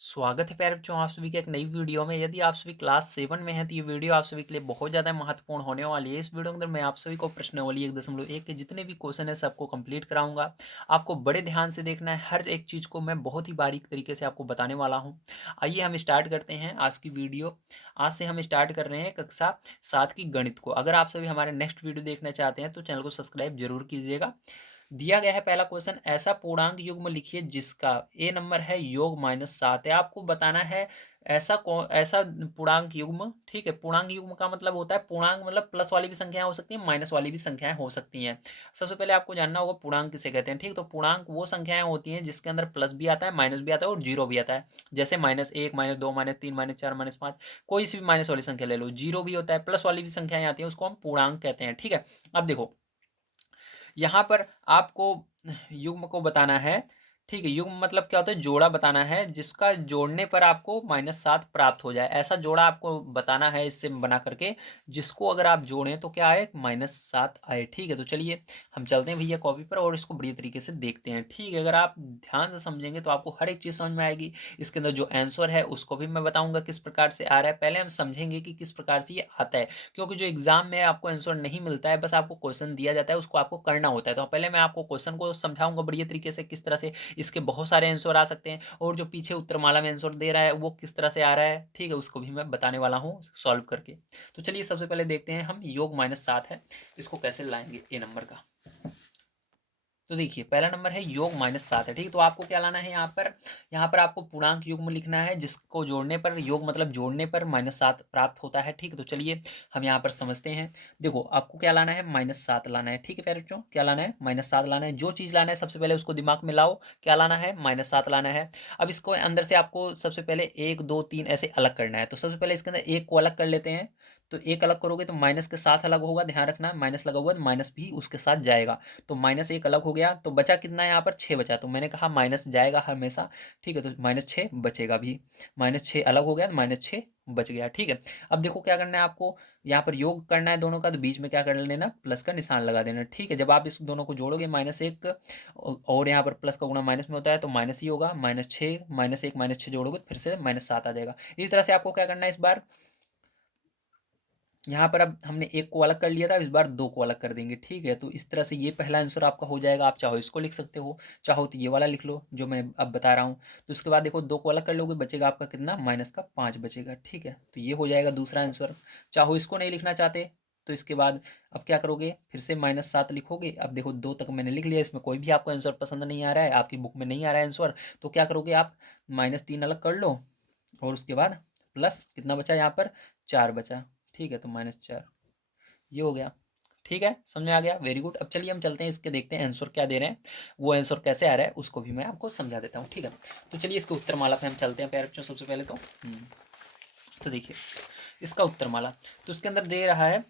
स्वागत है प्यारे बच्चों, आप सभी के एक नई वीडियो में। यदि आप सभी क्लास 7 में हैं तो ये वीडियो आप सभी के लिए बहुत ज़्यादा महत्वपूर्ण होने वाली है। इस वीडियो के अंदर मैं आप सभी को प्रश्नावली 1.1 के जितने भी क्वेश्चन है सबको कंप्लीट कराऊंगा। आपको बड़े ध्यान से देखना है, हर एक चीज़ को मैं बहुत ही बारीक तरीके से आपको बताने वाला हूँ। आइए हम स्टार्ट करते हैं आज की वीडियो। आज से हम स्टार्ट कर रहे हैं कक्षा 7 की गणित को। अगर आप सभी हमारे नेक्स्ट वीडियो देखना चाहते हैं तो चैनल को सब्सक्राइब जरूर कीजिएगा। दिया गया है पहला क्वेश्चन, ऐसा पूर्णांक युग्म लिखिए जिसका ए नंबर है योग -7 है। आपको बताना है ऐसा पूर्णांक युग्म। ठीक है, पूर्णांक युग्म का मतलब होता है, पूर्णांक मतलब प्लस वाली भी संख्याएं हो सकती हैं, माइनस वाली भी संख्याएं हो सकती हैं। सबसे पहले आपको जानना होगा पूर्णांक किसे कहते हैं। ठीक, तो पूर्णांक वो संख्याएं होती हैं जिसके अंदर प्लस भी आता है, माइनस भी आता है और जीरो भी आता है। जैसे -1, -2, -3, -4, -5, कोई सी भी माइनस वाली संख्या ले लो। जीरो भी होता है, प्लस वाली भी संख्याएं आती हैं, उसको हम पूर्णांक कहते हैं। ठीक है, अब देखो यहाँ पर आपको युग्म को बताना है। ठीक है, युग्म मतलब क्या होता है, जोड़ा बताना है जिसका जोड़ने पर आपको -7 प्राप्त हो जाए। ऐसा जोड़ा आपको बताना है इससे बना करके जिसको अगर आप जोड़ें तो क्या आए, -7 आए। ठीक है, तो चलिए हम चलते हैं भैया कॉपी पर और इसको बढ़िया तरीके से देखते हैं। ठीक है, अगर आप ध्यान से समझेंगे तो आपको हर एक चीज़ समझ में आएगी। इसके अंदर जो आंसर है उसको भी मैं बताऊंगा किस प्रकार से आ रहा है। पहले हम समझेंगे कि किस प्रकार से ये आता है, क्योंकि जो एग्जाम में आपको आंसर नहीं मिलता है, बस आपको क्वेश्चन दिया जाता है, उसको आपको करना होता है। तो पहले मैं आपको क्वेश्चन को समझाऊंगा बढ़िया तरीके से, किस तरह से इसके बहुत सारे आंसर आ सकते हैं और जो पीछे उत्तरमाला में आंसर दे रहा है वो किस तरह से आ रहा है। ठीक है, उसको भी मैं बताने वाला हूँ सॉल्व करके। तो चलिए सबसे पहले देखते हैं हम, योग -7 है, इसको कैसे लाएंगे ए नंबर का। तो देखिए पहला नंबर है योग -7 है। ठीक है, तो आपको क्या लाना है यहाँ पर आपको पूर्णांक युग्म लिखना है जिसको जोड़ने पर, योग मतलब जोड़ने पर -7 प्राप्त होता है। ठीक है, तो चलिए हम यहाँ पर समझते हैं। देखो आपको क्या लाना है, -7 लाना है। ठीक है प्यारे बच्चों, क्या लाना है, -7 लाना है। जो चीज़ लाना है सबसे पहले उसको दिमाग में लाओ, क्या लाना है, -7 लाना है। अब इसको अंदर से आपको सबसे पहले 1 2 3 ऐसे अलग करना है। तो सबसे पहले इसके अंदर एक को अलग कर लेते हैं। तो एक अलग करोगे तो माइनस के साथ अलग होगा, ध्यान रखना, माइनस लगा हुआ है तो माइनस भी उसके साथ जाएगा। तो -1 अलग हो गया, तो बचा कितना है, यहाँ पर 6 बचा। तो मैंने कहा माइनस जाएगा हमेशा। ठीक है, तो -6 बचेगा भी। -6 अलग हो गया तो -6 बच गया। ठीक है, अब देखो क्या करना है आपको, यहाँ पर योग करना है दोनों का, तो बीच में क्या कर लेना, प्लस का निशान लगा देना। ठीक है, जब आप इस दोनों को जोड़ोगे -1 और यहाँ पर प्लस का गुणा माइनस में होता है तो माइनस ही होगा। -6 -1 -6 जोड़ोगे तो फिर से -7 आ जाएगा। इसी तरह से आपको क्या करना है, इस बार यहाँ पर अब हमने एक को अलग कर लिया था, इस बार दो को अलग कर देंगे। ठीक है, तो इस तरह से ये पहला आंसर आपका हो जाएगा। आप चाहो इसको लिख सकते हो, चाहो तो ये वाला लिख लो जो मैं अब बता रहा हूँ। तो उसके बाद देखो दो को अलग कर लोगे, बचेगा आपका कितना, -5 बचेगा। ठीक है, तो ये हो जाएगा दूसरा आंसर। चाहो इसको नहीं लिखना चाहते तो इसके बाद अब क्या करोगे, फिर से -7 लिखोगे। अब देखो दो तक मैंने लिख लिया, इसमें कोई भी आपको आंसर पसंद नहीं आ रहा है, आपकी बुक में नहीं आ रहा है आंसर, तो क्या करोगे आप, -3 अलग कर लो और उसके बाद प्लस कितना बचा यहाँ पर, 4 बचा। ठीक है, तो -4 ये हो गया। ठीक है, समझ में आ गया, वेरी गुड। अब चलिए हम चलते हैं इसके, देखते हैं आंसर क्या दे रहे हैं, वो आंसर कैसे आ रहा है उसको भी मैं आपको समझा देता हूँ। ठीक है, तो चलिए इसके उत्तर माला पे हम चलते हैं प्यारे बच्चों सबसे पहले तो। तो देखिए इसका उत्तर माला, तो इसके अंदर दे रहा है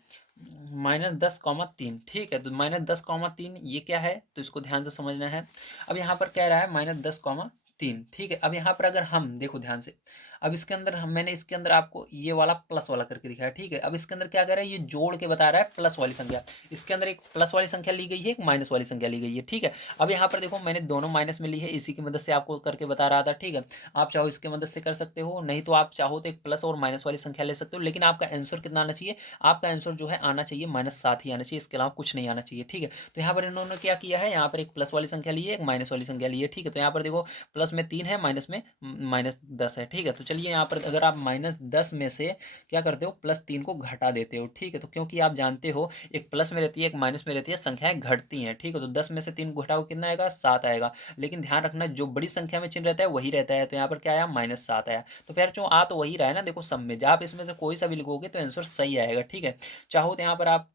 -10,3। ठीक है, तो -10,3 ये क्या है, तो इसको ध्यान से समझना है। अब यहाँ पर कह रहा है -10,3। ठीक है, अब यहाँ पर अगर हम देखो ध्यान से, अब इसके अंदर मैंने इसके अंदर आपको ये वाला प्लस वाला करके दिखाया। ठीक है, अब इसके अंदर क्या कर रहा है, ये जोड़ के बता रहा है प्लस वाली संख्या। इसके अंदर एक प्लस वाली संख्या ली गई है, एक माइनस वाली संख्या ली गई है। ठीक है, अब यहाँ पर देखो मैंने दोनों माइनस में ली है, इसी की मदद से आपको करके बता रहा था। ठीक है, आप चाहो इसके मदद से कर सकते हो, नहीं तो आप चाहो तो एक प्लस और माइनस वाली संख्या ले सकते हो, लेकिन आपका आंसर कितना आना चाहिए, आपका आंसर जो है आना चाहिए -7 ही आना चाहिए, इसके अलावा कुछ नहीं आना चाहिए। ठीक है, तो यहाँ पर इन्होंने क्या किया है, यहाँ पर एक प्लस वाली संख्या ली है, एक माइनस वाली संख्या ली है। ठीक है, तो यहाँ पर देखो प्लस में 3 है, माइनस में -10 है। ठीक है, तो चलिए यहाँ पर अगर आप -10 में से क्या करते हो, +3 को घटा देते हो। ठीक है, तो क्योंकि आप जानते हो एक प्लस में रहती है एक माइनस में रहती है, संख्याएं घटती हैं। ठीक है, तो 10 में से 3 घटाओ कितना आएगा, 7 आएगा। लेकिन ध्यान रखना जो बड़ी संख्या में चिन्ह रहता है वही रहता है, तो यहाँ पर क्या आया, -7 आया। तो फिर जो आ तो वही रहा है ना, देखो सब में जब आप इसमें से कोई सा भी लिखोगे तो आंसर सही आएगा। ठीक है, चाहो तो यहाँ पर आप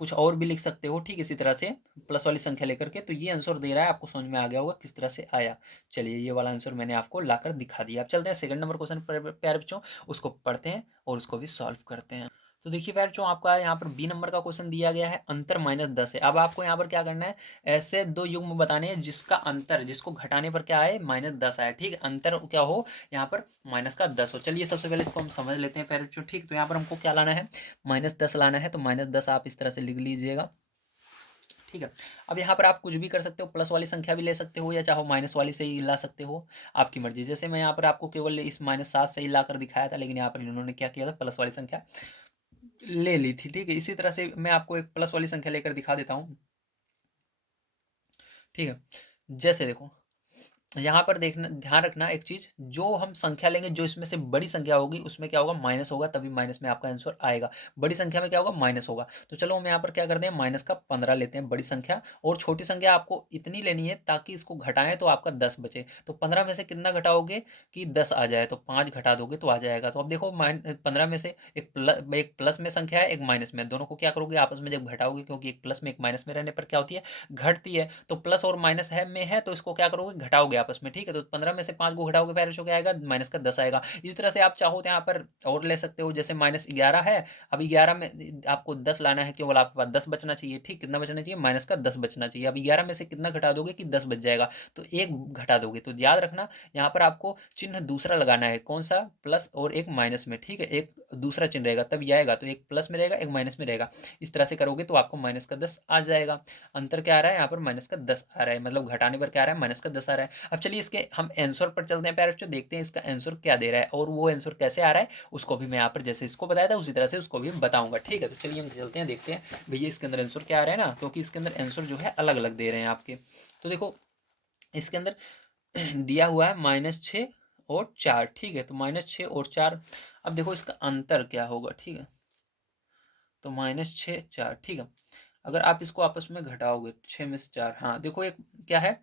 कुछ और भी लिख सकते हो। ठीक, इसी तरह से प्लस वाली संख्या लेकर के, तो ये आंसर दे रहा है, आपको समझ में आ गया होगा किस तरह से आया। चलिए ये वाला आंसर मैंने आपको लाकर दिखा दिया। अब चलते हैं सेकंड नंबर क्वेश्चन पर प्यारे बच्चों, उसको पढ़ते हैं और उसको भी सॉल्व करते हैं। तो देखिए प्यारे बच्चों, आपका यहाँ पर बी नंबर का क्वेश्चन दिया गया है, अंतर -10 है। अब आपको यहाँ पर क्या करना है, ऐसे दो युग्म बताने हैं जिसका अंतर, जिसको घटाने पर क्या आए, -10 आए। ठीक है, अंतर क्या हो, यहाँ पर -10 हो। चलिए सबसे पहले इसको हम समझ लेते हैं प्यारे बच्चों। ठीक, तो यहाँ पर हमको क्या लाना है, -10 लाना है, तो -10 आप इस तरह से लिख लीजिएगा। ठीक है। अब यहाँ पर आप कुछ भी कर सकते हो, प्लस वाली संख्या भी ले सकते हो या चाहो माइनस वाली से ही ला सकते हो, आपकी मर्जी। जैसे मैं यहाँ पर आपको केवल इस -7 से ही ला कर दिखाया था, लेकिन यहाँ पर इन्होंने क्या किया था, प्लस वाली संख्या ले ली थी। ठीक है, इसी तरह से मैं आपको एक प्लस वाली संख्या लेकर दिखा देता हूँ। ठीक है, जैसे देखो यहाँ पर देखना, ध्यान रखना एक चीज, जो हम संख्या लेंगे जो इसमें से बड़ी संख्या होगी उसमें क्या होगा, माइनस होगा, तभी माइनस में आपका आंसर आएगा। बड़ी संख्या में क्या होगा, माइनस होगा। तो चलो हम यहाँ पर क्या करते हैं, माइनस का 15 लेते हैं बड़ी संख्या, और छोटी संख्या आपको इतनी लेनी है ताकि इसको घटाएं तो आपका 10 बचे। तो 15 में से कितना घटाओगे कि 10 आ जाए, तो 5 घटा दोगे तो आ जाएगा। तो अब देखो 15 में से एक प्लस में संख्या है, एक माइनस में, दोनों को क्या करोगे, आपस में जब घटाओगे, क्योंकि एक प्लस में एक माइनस में रहने पर क्या होती है, घटती है। तो प्लस और माइनस है में है, तो इसको क्या करोगे, घटाओगे आपस में। ठीक है, तो 15 में से 5 को घटाओगे, पेरेंट्स क्या आएगा, माइनस का 10 आएगा। इस तरह से आप चाहो तो यहाँ पर और ले सकते हो, जैसे -11 है, अब 11 में आपको 10 लाना है, केवल आपके पास 10 बचना चाहिए। ठीक, कितना बचना चाहिए, माइनस का 10 बचना चाहिए। अब 11 में से कितना घटा दोगे कि 10 बच जाएगा, तो एक घटा दोगे। तो याद रखना यहाँ पर आपको चिन्ह दूसरा लगाना है, कौन सा, प्लस और एक माइनस में। ठीक है, एक दूसरा चिन्ह रहेगा तब ये आएगा, तो एक प्लस में रहेगा, एक माइनस में रहेगा। इस तरह से करोगे तो आपको माइनस का 10 आ जाएगा। अंतर क्या आ रहा है यहाँ पर, माइनस का 10 आ रहा है, मतलब घटाने पर क्या आ रहा है, माइनस का 10 आ रहा है। अब चलिए इसके हम आंसर पर चलते हैं प्यारे बच्चों, देखते हैं इसका आंसर क्या दे रहा है, और वो आंसर कैसे आ रहा है उसको भी मैं यहाँ पर जैसे इसको बताया था उसी तरह से उसको भी बताऊंगा। ठीक है, तो चलिए हम चलते हैं, देखते हैं भैया इसके अंदर आंसर क्या आ रहा है ना, क्योंकि इसके अंदर आंसर जो है अलग अलग दे रहे हैं आपके। तो देखो इसके अंदर दिया हुआ है -6 और 4। ठीक है, तो -6 और 4। अब देखो इसका अंतर क्या होगा। ठीक है, तो -6 4। ठीक है, अगर आप इसको आपस में घटाओगे, 6 में से 4, हाँ देखो एक क्या है,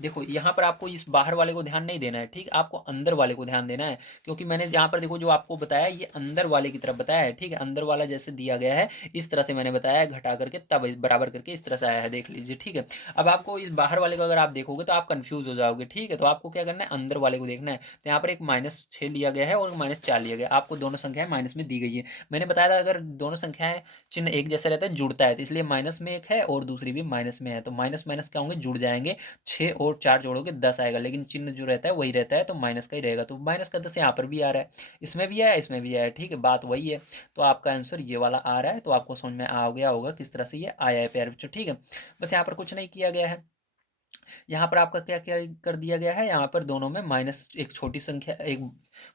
देखो यहाँ पर आपको इस बाहर वाले को ध्यान नहीं देना है। ठीक, आपको अंदर वाले को ध्यान देना है, क्योंकि मैंने यहाँ पर देखो जो आपको बताया ये अंदर वाले की तरफ बताया है। ठीक है, अंदर वाला जैसे दिया गया है इस तरह से मैंने बताया है, घटा करके तब बराबर करके इस तरह से आया है, देख लीजिए। ठीक है, अब आपको इस बाहर वाले को अगर आप देखोगे तो आप कंफ्यूज हो जाओगे। ठीक है, तो आपको क्या करना है, अंदर वाले को देखना है। तो यहाँ पर एक -6 लिया गया है और -4 लिया गया है, आपको दोनों संख्याएं माइनस में दी गई है। मैंने बताया था अगर दोनों संख्याएं चिन्ह एक जैसे रहता है, जुड़ता है, तो इसलिए माइनस में एक है और दूसरी भी माइनस में है, तो माइनस माइनस क्या होंगे, जुड़ जाएंगे। 6 और 4 जोड़ोगे 10 आएगा, लेकिन चिन्ह जो रहता है वही रहता है, तो माइनस का ही रहेगा। तो माइनस का 10 यहाँ पर भी आ रहा है, इसमें भी आया, इसमें भी आया। ठीक है, बात वही है। तो आपका आंसर ये वाला आ रहा है, तो आपको समझ में आ गया होगा किस तरह से ये आया है प्यारे बच्चों। ठीक है, बस यहाँ पर कुछ नहीं किया गया है। यहाँ पर आपका क्या क्या कर दिया गया है, यहाँ पर दोनों में माइनस, एक छोटी संख्या, एक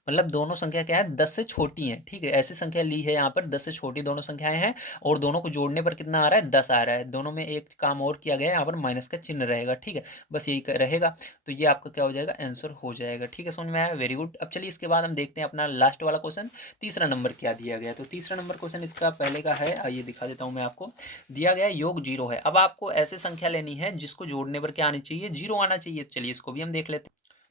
मतलब दोनों संख्या क्या है, 10 से छोटी है। ठीक है, ऐसी संख्या ली है यहाँ पर, 10 से छोटी दोनों संख्याएं हैं, और दोनों को जोड़ने पर कितना आ रहा है, 10 आ रहा है। दोनों में एक काम और किया गया है, यहाँ पर माइनस का चिन्ह रहेगा। ठीक है, बस यही रहेगा, तो ये आपका क्या हो जाएगा, आंसर हो जाएगा। ठीक है, समझ में आया, वेरी गुड। अब चलिए इसके बाद हम देखते हैं अपना लास्ट वाला क्वेश्चन, तीसरा नंबर क्या दिया गया है। तो तीसरा नंबर क्वेश्चन इसका पहले का है, आइए दिखा देता हूँ मैं आपको। दिया गया है योग 0 है। अब आपको ऐसे संख्या लेनी है जिसको जोड़ने पर क्या आनी चाहिए, 0 आना चाहिए। चलिए इसको भी हम देख लेते हैं।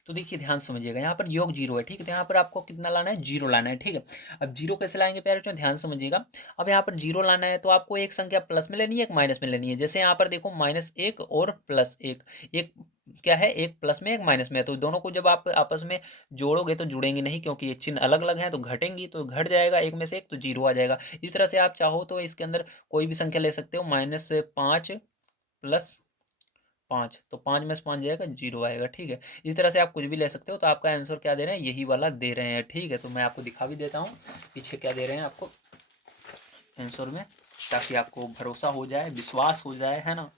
तो देखिए ध्यान समझिएगा, यहाँ पर योग 0 है। ठीक है, तो यहाँ पर आपको कितना लाना है, 0 लाना है। ठीक है, अब 0 कैसे लाएंगे प्यारे बच्चों, ध्यान समझिएगा। अब यहाँ पर 0 लाना है तो आपको एक संख्या प्लस में लेनी है, एक माइनस में लेनी है। जैसे यहाँ पर देखो -1 और +1, एक क्या है, एक प्लस में एक माइनस में है, तो दोनों को जब आप आपस में जोड़ोगे तो जुड़ेंगे नहीं, क्योंकि ये चिन्ह अलग अलग हैं, तो घटेंगी, तो घट जाएगा एक में से एक, तो 0 आ जाएगा। इस तरह से आप चाहो तो इसके अंदर कोई भी संख्या ले सकते हो, -5 +5, तो 5 में से 5 जाएगा, 0 आएगा। ठीक है, इस तरह से आप कुछ भी ले सकते हो। तो आपका आंसर क्या दे रहे हैं, यही वाला दे रहे हैं। ठीक है, तो मैं आपको दिखा भी देता हूँ पीछे क्या दे रहे हैं आपको आंसर में, ताकि आपको भरोसा हो जाए, विश्वास हो जाए, है ना।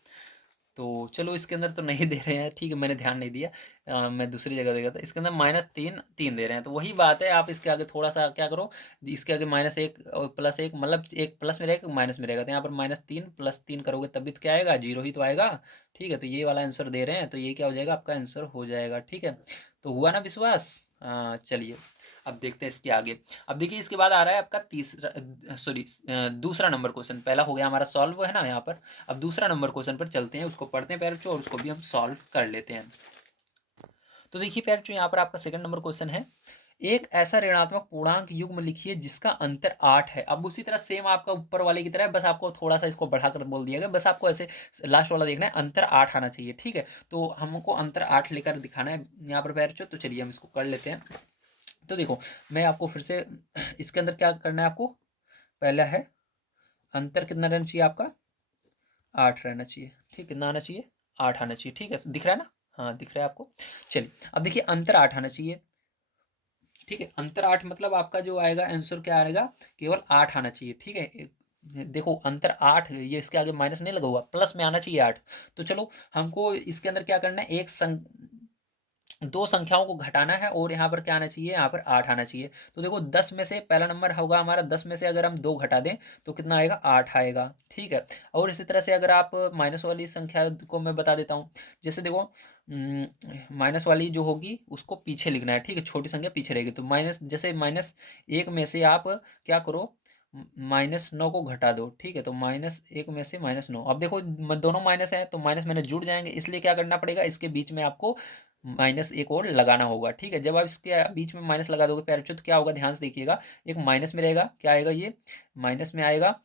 तो चलो इसके अंदर तो नहीं दे रहे हैं। ठीक है, मैंने ध्यान नहीं दिया, मैं दूसरी जगह देखा था। इसके अंदर -3 3 दे रहे हैं, तो वही बात है, आप इसके आगे थोड़ा सा क्या करो, इसके आगे -1 और +1, मतलब एक प्लस में रहेगा, माइनस में रहेगा। तो यहाँ पर -3 +3 करोगे तब भी तो क्या आएगा, 0 ही तो आएगा। ठीक है, तो ये वाला आंसर दे रहे हैं, तो ये क्या हो जाएगा, आपका आंसर हो जाएगा। ठीक है, तो हुआ ना विश्वास। चलिए अब देखते हैं इसके आगे। अब देखिए इसके बाद आ रहा है आपका तीसरा, सॉरी, दूसरा नंबर क्वेश्चन। पहला हो गया हमारा सॉल्व, है ना यहाँ पर। अब दूसरा नंबर क्वेश्चन पर चलते हैं, उसको पढ़ते हैं प्यारे बच्चों, और उसको भी हम सॉल्व कर लेते हैं। तो देखिए प्यारे बच्चों, यहाँ पर आपका सेकंड नंबर क्वेश्चन है, एक ऐसा ऋणात्मक पूर्णांक युग्म लिखिए जिसका अंतर 8 है। अब उसी तरह सेम आपका ऊपर वाले की तरह है, बस आपको थोड़ा सा इसको बढ़ाकर बोल दिया गया, बस आपको ऐसे लास्ट वाला देखना है, अंतर 8 आना चाहिए। ठीक है, तो हमको अंतर 8 लेकर दिखाना है यहाँ पर प्यारे बच्चों, तो चलिए हम इसको कर लेते हैं। तो देखो मैं आपको फिर से इसके अंदर क्या करना है, आपको पहला है अंतर कितना रहना चाहिए आपका, 8 रहना चाहिए। ठीक, कितना आना चाहिए, 8 आना चाहिए। ठीक है, दिख रहा है ना, हाँ दिख रहा है आपको। चलिए अब देखिए अंतर 8 आना चाहिए। ठीक है, अंतर 8 मतलब आपका जो आएगा आंसर क्या आएगा, केवल 8 आना चाहिए। ठीक है, देखो अंतर 8, ये इसके आगे माइनस नहीं लगा हुआ, प्लस में आना चाहिए 8। तो चलो हमको इसके अंदर क्या करना है, दो संख्याओं को घटाना है और यहाँ पर क्या आना चाहिए, यहाँ पर 8 आना चाहिए। तो देखो 10 में से पहला नंबर होगा हमारा, 10 में से अगर हम 2 घटा दें तो कितना आएगा, 8 आएगा। ठीक है। और इसी तरह से अगर आप माइनस वाली संख्या को मैं बता देता हूँ, जैसे देखो माइनस वाली जो होगी उसको पीछे लिखना है। ठीक है, छोटी संख्या पीछे रहेगी। तो माइनस, जैसे -1 में से आप क्या करो, -9 को घटा दो। ठीक है, तो -1 में से -9, अब देखो दोनों माइनस है तो माइनस माइनस जुड़ जाएंगे, इसलिए क्या करना पड़ेगा, इसके बीच में आपको -1 और लगाना होगा। ठीक है, जब आप इसके बीच में माइनस लगा दोगे प्यारे बच्चों तो क्या होगा, ध्यान से देखिएगा, एक माइनस में रहेगा, क्या आएगा, ये माइनस में आएगा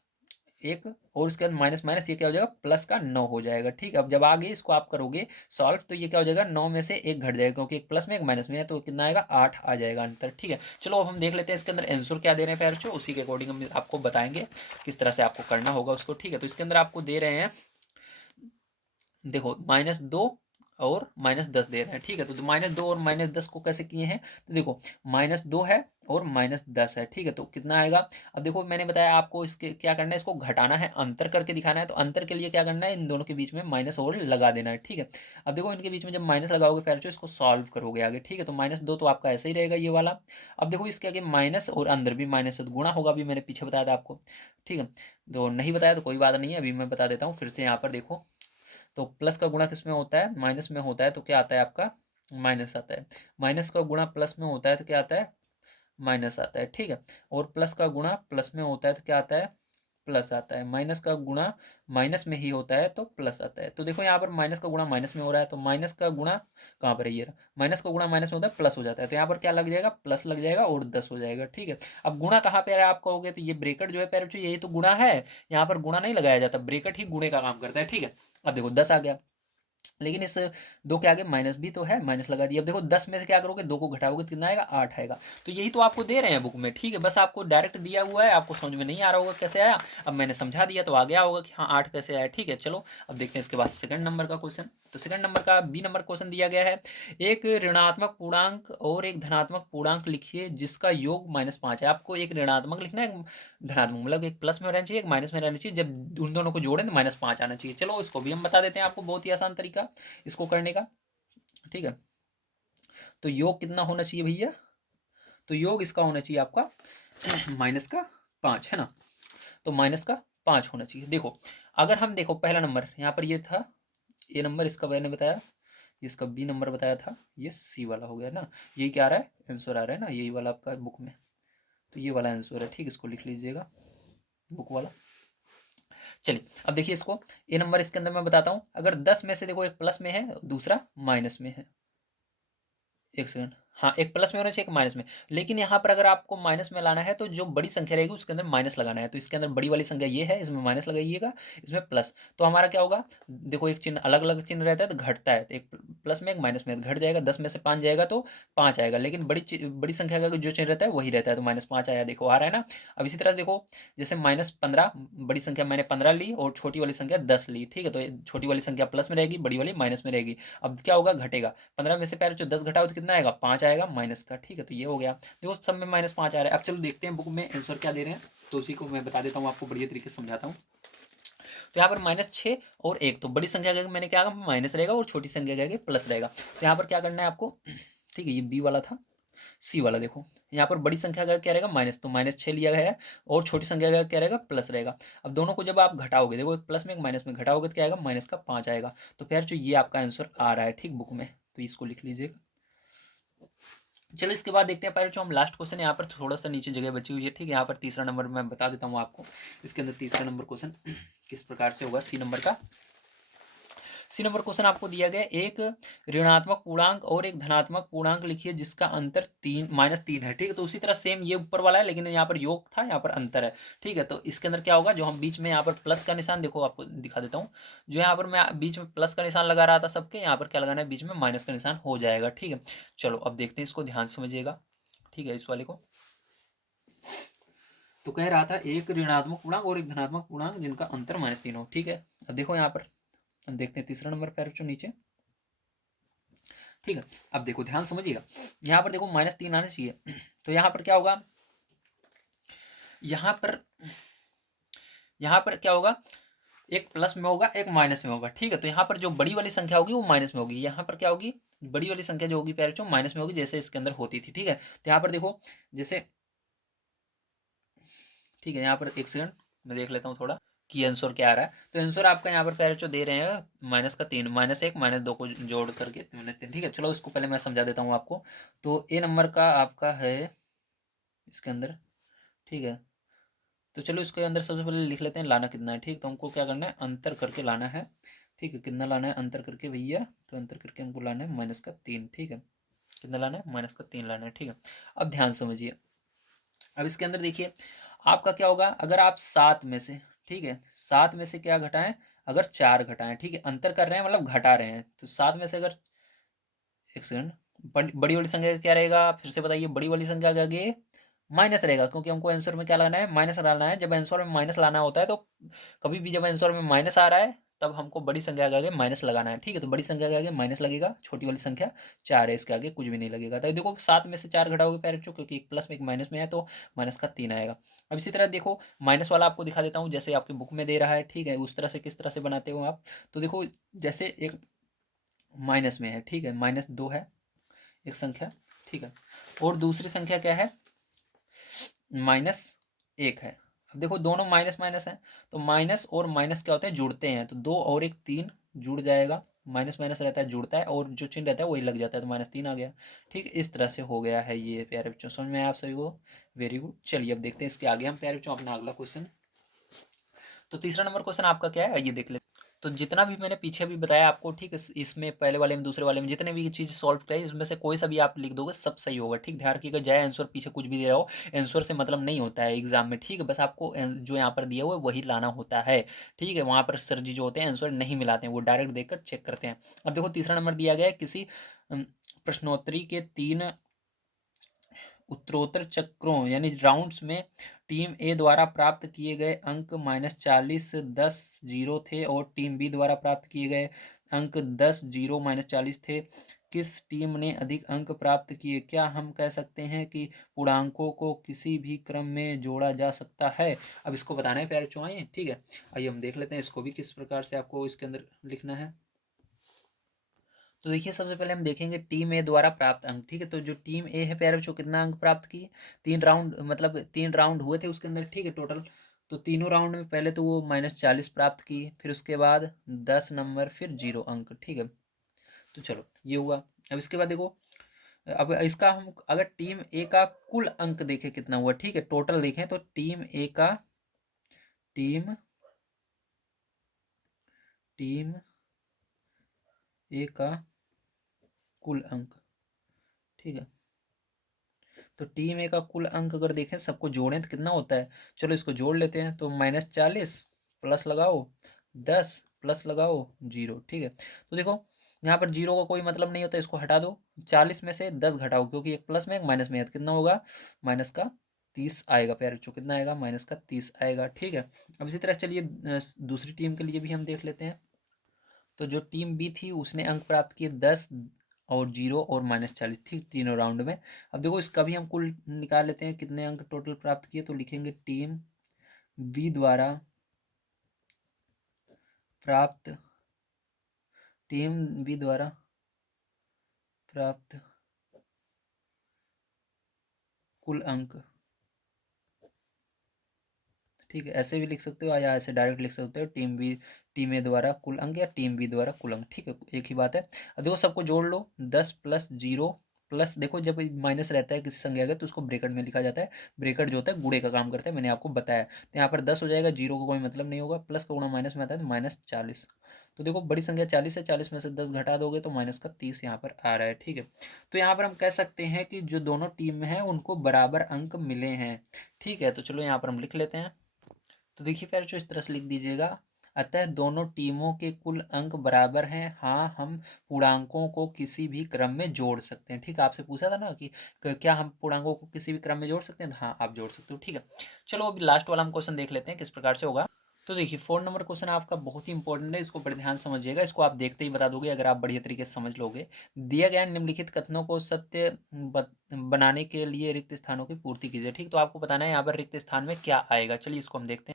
एक, और उसके बाद माइनस माइनस ये क्या हो जाएगा, प्लस का 9 हो जाएगा। ठीक है, अब जब आगे इसको आप करोगे सॉल्व तो ये क्या हो जाएगा, 9 में से एक घट जाएगा, क्योंकि एक प्लस में एक माइनस में है, तो कितना आएगा, 8 आ जाएगा अंतर। ठीक है, चलो अब हम देख लेते हैं इसके अंदर आंसर क्या दे रहे हैं प्यारे बच्चों, उसी के अकॉर्डिंग हम आपको बताएंगे किस तरह से आपको करना होगा उसको। ठीक है, तो इसके अंदर आपको दे रहे हैं, देखो -2 और -10 दे रहे हैं। ठीक है, तो -2 और -10 को कैसे किए हैं, तो देखो -2 है और -10 है। ठीक है, तो कितना आएगा, अब देखो मैंने बताया आपको इसके क्या करना है, इसको घटाना है, अंतर करके दिखाना है। तो अंतर के लिए क्या करना है, इन दोनों के बीच में माइनस और लगा देना है। ठीक है, अब देखो इनके बीच में जब माइनस लगाओगे फिर जो इसको सॉल्व करोगे आगे। ठीक है, तो -2 तो आपका ऐसा ही रहेगा ये वाला। अब देखो इसके आगे माइनस और अंदर भी माइनस है तो गुणा होगा, अभी मैंने पीछे बताया था आपको। ठीक है, तो नहीं बताया तो कोई बात नहीं है, अभी मैं बता देता हूँ फिर से। यहाँ पर देखो, तो प्लस का गुणा किस में होता है, माइनस में होता है, तो क्या आता है आपका, माइनस आता है। माइनस का गुणा प्लस में होता है तो क्या आता है, माइनस आता है। ठीक है, और प्लस का गुणा प्लस में होता है तो क्या आता है, प्लस आता है। माइनस का गुणा माइनस में ही होता है तो प्लस आता है। तो देखो यहाँ पर माइनस का गुणा माइनस में हो रहा है, तो माइनस का गुणा कहाँ पर है, ये रहा, माइनस का गुणा माइनस में होता है प्लस हो जाता है, तो यहाँ पर क्या लग जाएगा, प्लस लग जाएगा और 10 हो जाएगा। ठीक है, अब गुणा कहाँ पे है आप कहोगे, तो ये ब्रेकेट जो है पैर बच्चों यही तो गुणा है, यहाँ पर गुणा नहीं लगाया जाता, ब्रेकेट ही गुणे का काम करता है। ठीक है, अब देखो 10 आ गया, लेकिन इस 2 के आगे माइनस भी तो है, माइनस लगा दिया। अब देखो 10 में से क्या करोगे, 2 को घटाओगे तो कितना आएगा, 8 आएगा। तो यही तो आपको दे रहे हैं बुक में। ठीक है, बस आपको डायरेक्ट दिया हुआ है, आपको समझ में नहीं आ रहा होगा कैसे आया, अब मैंने समझा दिया तो आ गया होगा कि हाँ 8 कैसे आया। ठीक है, चलो अब देखते हैं इसके बाद सेकंड नंबर का क्वेश्चन। तो सेकंड नंबर का बी नंबर क्वेश्चन दिया गया है, एक ऋणात्मक पूर्णांक और एक धनात्मक पूर्णांक लिखिए जिसका योग -5 है। आपको एक ऋणात्मक लिखना है, धनात्मक मतलब एक प्लस में रहना चाहिए, एक माइनस में रहना चाहिए, जब उन दोनों को जोड़ें तो -5 आना चाहिए। चलो इसको भी हम बता देते हैं आपको, बहुत ही आसान तरीका इसको करने का। ठीक है, तो योग कितना होना चाहिए भैया, तो योग इसका होना चाहिए आपका -5 है ना, तो -5 होना चाहिए। देखो अगर हम देखो पहला नंबर यहाँ पर ये था, ये नंबर इसका मैंने बताया, इसका बी नंबर बताया था, ये सी वाला हो गया ना, यही क्या आ रहा है, आंसर आ रहा है ना, यही वाला आपका बुक में, तो ये वाला आंसर है। ठीक, इसको लिख लीजिएगा बुक वाला। चलिए अब देखिए इसको, ये नंबर इसके अंदर मैं बताता हूँ, अगर 10 में से देखो एक प्लस में है दूसरा माइनस में है, एक सेकंड, हाँ एक प्लस में होना चाहिए एक माइनस में, लेकिन यहाँ पर अगर आपको माइनस में लाना है तो जो बड़ी संख्या रहेगी उसके अंदर माइनस लगाना है। तो इसके अंदर बड़ी वाली संख्या ये है, इसमें माइनस लगाइएगा, इसमें प्लस, तो हमारा क्या होगा, देखो एक चिन्ह अलग अलग चिन्ह रहता है तो घटता है, तो एक प्लस में एक माइनस में घट जाएगा, 10 में से 5 जाएगा तो 5 आएगा, लेकिन बड़ी संख्या का जो चिन्ह रहता है वही रहता है, तो -5 आया, देखो आ रहा है ना। अब इसी तरह देखो, जैसे -15, बड़ी संख्या मैंने 15 ली और छोटी वाली संख्या 10 ली। ठीक है, तो छोटी वाली संख्या प्लस में रहेगी, बड़ी वाली माइनस में रहेगी। अब क्या होगा, घटेगा, 15 में से पहले जो 10 घटाओ तो कितना आएगा, 5 आएगा माइनस का। ठीक है, तो ये हो गया, देखो सब में -5 आ रहा है। अब चलो देखते हैं बुक में आंसर क्या दे रहे हैं, तो उसी को मैं बता देता हूँ आपको, बढ़िया तरीके से समझाता हूँ। तो यहाँ पर -6 और 1, तो बड़ी संख्या का मैंने क्या कहा, माइनस रहेगा और छोटी संख्या का आगे प्लस रहेगा। तो यहाँ पर क्या करना है आपको, ठीक है, ये बी वाला था, सी वाला देखो, यहाँ पर बड़ी संख्या का क्या रहेगा माइनस, तो -6 लिया गया है, और छोटी संख्या का क्या रहेगा, प्लस रहेगा। अब दोनों को जब आप घटाओगे, देखो एक प्लस में एक माइनस में घटाओगे तो क्या आएगा, -5 आएगा। तो फिर जो ये आपका आंसर आ रहा है ठीक बुक में, तो इसको लिख लीजिएगा। चलो इसके बाद देखते हैं पहले जो हम लास्ट क्वेश्चन, यहाँ पर थोड़ा सा नीचे जगह बची हुई है। ठीक है, यहाँ पर तीसरा नंबर मैं बता देता हूँ आपको, इसके अंदर तीसरा नंबर क्वेश्चन किस प्रकार से होगा, सी नंबर का। सी नंबर क्वेश्चन आपको दिया गया, एक ऋणात्मक पूर्णांक और एक धनात्मक पूर्णांक लिखिए जिसका अंतर -3 है। ठीक है, तो उसी तरह सेम ये ऊपर वाला है, लेकिन यहाँ पर योग था, यहाँ पर अंतर है। ठीक है, तो इसके अंदर क्या होगा, जो हम बीच में यहाँ पर प्लस का निशान, देखो आपको दिखा देता हूँ, जो यहाँ पर मैं बीच में प्लस का निशान लगा रहा था सबके, यहाँ पर क्या लगाना है, बीच में माइनस का निशान हो जाएगा। ठीक है, चलो अब देखते हैं इसको, ध्यान से समझिएगा। ठीक है, इस वाले को तो कह रहा था एक ऋणात्मक पूर्णांक और एक धनात्मक पूर्णांक जिनका अंतर -3 हो। ठीक है, अब देखो यहाँ पर हम देखते हैं तीसरा नंबर पैर जो नीचे। ठीक है, अब देखो ध्यान समझिएगा, यहाँ पर देखो -3 आना चाहिए, तो यहाँ पर क्या होगा, यहाँ पर यहाँ पर क्या होगा, एक प्लस में होगा एक माइनस में होगा, ठीक है। तो यहाँ पर जो बड़ी वाली संख्या होगी वो माइनस में होगी, यहाँ पर क्या होगी, बड़ी वाली संख्या जो होगी प्यारे बच्चों माइनस में होगी, जैसे इसके अंदर होती थी, ठीक है। तो यहाँ पर देखो जैसे, ठीक है, यहाँ पर एक सेकंड मैं देख लेता हूँ थोड़ा कि आंसर क्या आ रहा है। तो आंसर आपका यहाँ पर प्यारे बच्चों दे रहे हैं -3, -1 -2 को जोड़ करके -3, ठीक है। चलो इसको पहले मैं समझा देता हूँ आपको। तो ए नंबर का आपका है इसके अंदर, ठीक है। तो चलो इसके अंदर सबसे पहले लिख लेते हैं लाना कितना है, ठीक। तो हमको क्या करना है, अंतर करके लाना है, ठीक है। कितना लाना है अंतर करके भैया, तो अंतर करके हमको लाना है -3, ठीक है। कितना लाना है, -3 लाना है, ठीक है। अब ध्यान समझिए, अब इसके अंदर देखिए आपका क्या होगा, अगर आप 7 में से, ठीक है, 7 में से क्या घटाएं, अगर 4 घटाएं, ठीक है, अंतर कर रहे हैं मतलब घटा रहे हैं, तो 7 में से अगर, एक सेकंड, बड़ी वाली संख्या का क्या रहेगा, फिर से बताइए, बड़ी वाली संख्या के आगे माइनस रहेगा, क्योंकि हमको आंसर में क्या लाना है, माइनस लाना है। जब आंसर में माइनस लाना होता है तो कभी भी जब आंसर में माइनस आ रहा है तब हमको बड़ी संख्या के आगे माइनस लगाना है, ठीक है। तो बड़ी संख्या के आगे माइनस लगेगा, छोटी वाली संख्या 4 है, इसके आगे कुछ भी नहीं लगेगा। तो देखो 7 में से 4 घटाओगे प्यारे बच्चों, क्योंकि एक प्लस में एक माइनस में है तो -3 आएगा। अब इसी तरह देखो माइनस वाला आपको दिखा देता हूँ, जैसे आपकी बुक में दे रहा है, ठीक है, उस तरह से किस तरह से बनाते हो आप। तो देखो जैसे एक माइनस में है, ठीक है, -2 है एक संख्या, ठीक है, और दूसरी संख्या क्या है, -1 है। अब देखो दोनों माइनस माइनस है, तो माइनस और माइनस क्या होता है, जुड़ते हैं, तो 2 और 1 3 जुड़ जाएगा, माइनस माइनस रहता है जुड़ता है, और जो चिन्ह रहता है वही लग जाता है, तो -3 आ गया, ठीक। इस तरह से हो गया है ये प्यारे बच्चों, समझ में आया आप सभी को, वेरी गुड। चलिए अब देखते हैं इसके आगे हम प्यारे बच्चों अपना अगला क्वेश्चन। तो तीसरा नंबर क्वेश्चन आपका क्या है, ये देख लेते हैं। तो जितना भी मैंने पीछे भी बताया आपको, ठीक है, इसमें पहले वाले में दूसरे वाले में जितने भी चीज़ सॉल्व किया इसमें से कोई सा भी आप लिख दोगे सब सही होगा, ठीक। ध्यान रखिएगा, जाए आंसर पीछे कुछ भी दे रहा हो, आंसर से मतलब नहीं होता है एग्जाम में, ठीक है। बस आपको जो यहाँ पर दिया हुआ है वही लाना होता है, ठीक है। वहाँ पर सर जी जो होते हैं आंसर नहीं मिलाते हैं, वो डायरेक्ट देखकर चेक करते हैं। अब देखो तीसरा नंबर दिया गया है, किसी प्रश्नोत्तरी के 3 उत्तरोत्तर चक्रों यानी राउंड्स में टीम ए द्वारा प्राप्त किए गए अंक -40 10 0 थे, और टीम बी द्वारा प्राप्त किए गए अंक 10 0 -40 थे। किस टीम ने अधिक अंक प्राप्त किए, क्या हम कह सकते हैं कि पूर्णांकों को किसी भी क्रम में जोड़ा जा सकता है। अब इसको बताना है प्यारे चुआइए, ठीक है। आइए हम देख लेते हैं इसको भी किस प्रकार से आपको इसके अंदर लिखना है। तो देखिए सबसे पहले हम देखेंगे टीम ए द्वारा प्राप्त अंक, ठीक है। तो जो टीम ए है प्यारे बच्चों, कितना अंक प्राप्त किए, 3 राउंड, मतलब 3 राउंड हुए थे उसके अंदर, ठीक है, टोटल। तो तीनों राउंड में पहले तो वो -40 प्राप्त किए, फिर उसके बाद 10 नंबर, फिर 0 अंक, ठीक है। तो चलो ये हुआ। अब इसके बाद देखो, अब इसका हम अगर टीम ए का कुल अंक देखें कितना हुआ, ठीक है, टोटल देखें तो टीम टीम ए का कुल अंक, ठीक है। तो टीम ए का कुल अंक अगर देखें सबको जोड़ें तो कितना होता है, चलो इसको जोड़ लेते हैं। तो -40 प्लस लगाओ 10 प्लस लगाओ 0, ठीक है। तो देखो यहाँ पर 0 का कोई मतलब नहीं होता, इसको हटा दो। 40 में से 10 घटाओ, क्योंकि एक प्लस में एक माइनस में है, तो कितना होगा, -30 आएगा प्यारे बच्चों, कितना आएगा, -30 आएगा, ठीक है। अब इसी तरह चलिए दूसरी टीम के लिए भी हम देख लेते हैं। तो जो टीम बी थी उसने अंक प्राप्त किए 10 और 0 और -40, थी तीनों राउंड में। अब देखो इसका भी हम कुल निकाल लेते हैं, कितने अंक टोटल प्राप्त किए, तो लिखेंगे बी द्वारा प्राप्त टीम बी द्वारा प्राप्त कुल अंक, ठीक है। ऐसे भी लिख सकते हो या ऐसे डायरेक्ट लिख सकते हो, टीम ए द्वारा कुल अंक या टीम बी द्वारा कुल अंक, ठीक है, एक ही बात है। अब देखो सबको जोड़ लो, 10 प्लस 0 प्लस, देखो जब माइनस रहता है किसी संख्या का तो उसको ब्रेकेट में लिखा जाता है, ब्रेकेट जो होता है गुणे का काम करता है, मैंने आपको बताया। तो यहाँ पर 10 हो जाएगा, 0 का कोई मतलब नहीं होगा, प्लस का गुणा माइनस में आता है तो -40। तो देखो बड़ी संख्या 40 है, 40 में से 10 घटा दोगे तो -30 यहाँ पर आ रहा है, ठीक है। तो यहाँ पर हम कह सकते हैं कि जो दोनों टीम में है उनको बराबर अंक मिले हैं, ठीक है। तो चलो यहाँ पर हम लिख लेते हैं। तो देखिए प्यारे जो इस तरह से लिख दीजिएगा, अतः दोनों टीमों के कुल अंक बराबर हैं, हाँ हम पूर्णांकों को किसी भी क्रम में जोड़ सकते हैं, ठीक है। आपसे पूछा था ना कि क्या हम पूर्णांकों को किसी भी क्रम में जोड़ सकते हैं, तो हाँ आप जोड़ सकते हो, ठीक है। चलो अभी लास्ट वाला हम क्वेश्चन देख लेते हैं किस प्रकार से होगा। तो देखिए 4 नंबर क्वेश्चन आपका बहुत ही इंपॉर्टेंट है, इसको बड़े ध्यान से समझिएगा, इसको आप देखते ही बता दोगे अगर आप बढ़िया तरीके से समझ लोगे। दिया गया निम्नलिखित कथनों को सत्य बनाने के लिए रिक्त स्थानों की पूर्ति कीजिए, ठीक। तो आपको बताना है यहाँ पर रिक्त स्थान में क्या आएगा, चलिए इसको हम देखते हैं।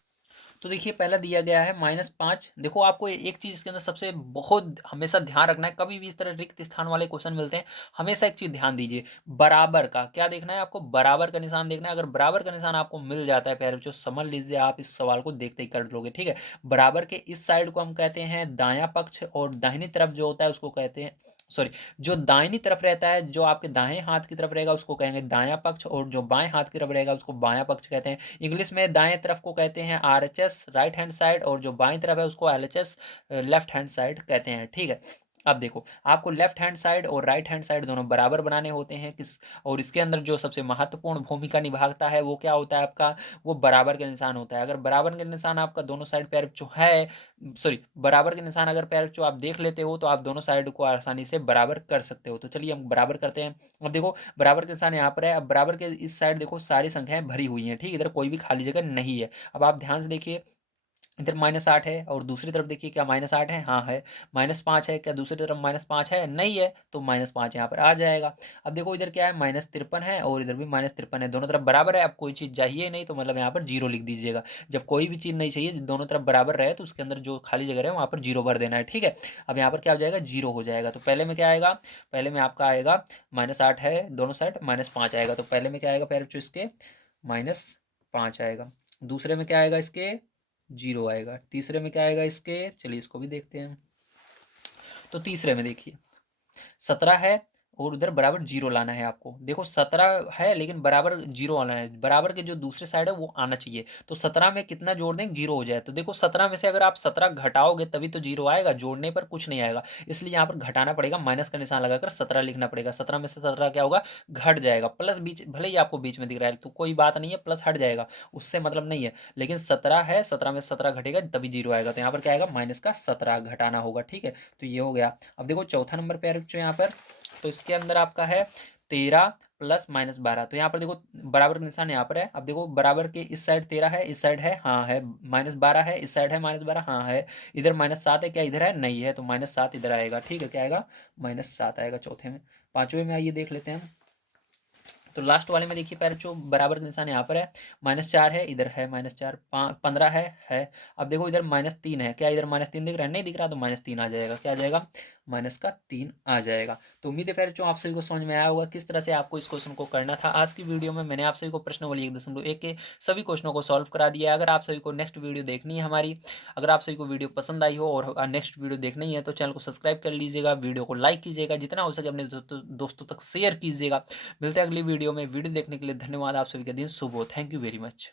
तो देखिए पहला दिया गया है -5। देखो आपको एक चीज़ इसके अंदर सबसे बहुत हमेशा ध्यान रखना है, कभी भी इस तरह रिक्त स्थान वाले क्वेश्चन मिलते हैं, हमेशा एक चीज़ ध्यान दीजिए, बराबर का क्या देखना है आपको, बराबर का निशान देखना है। अगर बराबर का निशान आपको मिल जाता है प्यारे बच्चों, समझ लीजिए आप इस सवाल को देखते ही कर लोगे, ठीक है। बराबर के इस साइड को हम कहते हैं दायां पक्ष, और दाहिनी तरफ जो होता है उसको कहते हैं, सॉरी, जो दाहिनी तरफ रहता है, जो आपके दाएं हाथ की तरफ रहेगा उसको कहेंगे दायां पक्ष, और जो बाएं हाथ की तरफ रहेगा उसको बायां पक्ष कहते हैं। इंग्लिश में दाएं तरफ को कहते हैं आरएचएस, राइट हैंड साइड, और जो बाएं तरफ है उसको एलएचएस, लेफ्ट हैंड साइड कहते हैं, ठीक है। अब देखो आपको लेफ्ट हैंड साइड और राइट हैंड साइड दोनों बराबर बनाने होते हैं किस, और इसके अंदर जो सबसे महत्वपूर्ण भूमिका निभाता है वो क्या होता है आपका, वो बराबर के निशान होता है। अगर बराबर के निशान आपका दोनों साइड पैर जो है, सॉरी, बराबर के निशान अगर पैर जो आप देख लेते हो तो आप दोनों साइड को आसानी से बराबर कर सकते हो। तो चलिए हम बराबर करते हैं। अब देखो बराबर के निशान यहाँ पर है। अब बराबर के इस साइड देखो सारी संख्याएं भरी हुई हैं, ठीक, इधर कोई भी खाली जगह नहीं है। अब आप ध्यान से देखिए, इधर -8 है, और दूसरी तरफ देखिए क्या -8 है, हाँ है। -5 है, क्या दूसरी तरफ -5 है, नहीं है, तो -5 यहाँ पर आ जाएगा। अब देखो इधर क्या है, -53 है, और इधर भी -53 है, दोनों तरफ बराबर है। अब कोई चीज़ चाहिए नहीं तो मतलब यहाँ पर जीरो लिख दीजिएगा। जब कोई भी चीज़ नहीं चाहिए, दोनों तरफ बराबर रहे, तो उसके अंदर जो खाली जगह है वहाँ पर जीरो भर देना है, ठीक है। अब यहाँ पर क्या हो जाएगा, जीरो हो जाएगा। तो पहले में क्या आएगा, पहले में आपका आएगा -8 है दोनों साइड, -5 आएगा। तो पहले में क्या आएगा पैर इसके, -5 आएगा। दूसरे में क्या आएगा इसके, जीरो आएगा। तीसरे में क्या आएगा इसके, चलिए इसको भी देखते हैं। तो तीसरे में देखिए 17 है, और उधर बराबर जीरो लाना है आपको। देखो 17 है लेकिन बराबर जीरो आना है, बराबर के जो दूसरे साइड है वो आना चाहिए। तो 17 में कितना जोड़ दें, जीरो हो जाए। तो देखो 17 में से अगर आप 17 घटाओगे तभी तो जीरो आएगा, जोड़ने पर कुछ नहीं आएगा। इसलिए यहाँ पर घटाना पड़ेगा, माइनस का निशान लगाकर 17 लिखना पड़ेगा। 17 में से 17 क्या होगा, घट जाएगा। प्लस बीच भले ही आपको बीच में दिख रहा है तो कोई बात नहीं है, प्लस हट जाएगा, उससे मतलब नहीं है। लेकिन 17 है, 17 में से 17 घटेगा तभी जीरो आएगा। तो यहाँ पर क्या आएगा, -17 घटाना होगा, ठीक है। तो ये हो गया। अब देखो चौथा नंबर पे जो यहाँ पर, तो इसके अंदर आपका है 13 प्लस -12। तो यहाँ पर देखो बराबर का निशान यहाँ पर है। अब देखो बराबर के इस साइड 13 है, इस साइड है, हाँ है, -12 है, इस साइड है -12, हाँ है, इधर -7 है, क्या इधर है, नहीं है, तो -7 इधर आएगा, ठीक है। क्या आएगा, -7 आएगा चौथे में। पांचवें में आइए देख लेते हैं। तो लास्ट वाले में देखिए पैर जो बराबर का निशान यहाँ पर है, -4 है, इधर है -4, 15 है। अब देखो इधर -3 है, क्या इधर -3 दिख रहा है, नहीं दिख रहा, तो -3 आ जाएगा। क्या आ जाएगा, -3 आ जाएगा। तो उम्मीद है पैर जो आप सभी को समझ में आया होगा किस तरह से आपको इस क्वेश्चन को करना था। आज की वीडियो में मैंने आप सभी को प्रश्नावली 1.1 के सभी क्वेश्चनों को सॉल्व करा दिया है। अगर आप सभी को नेक्स्ट वीडियो देखनी है हमारी, अगर आप सभी को वीडियो पसंद आई हो और नेक्स्ट वीडियो देखनी है तो चैनल को सब्सक्राइब कर लीजिएगा, वीडियो को लाइक कीजिएगा, जितना हो सके अपने दोस्तों तक शेयर कीजिएगा। मिलते हैं अगली वीडियो में। वीडियो देखने के लिए धन्यवाद। आप सभी का दिन शुभ हो। Thank you very much.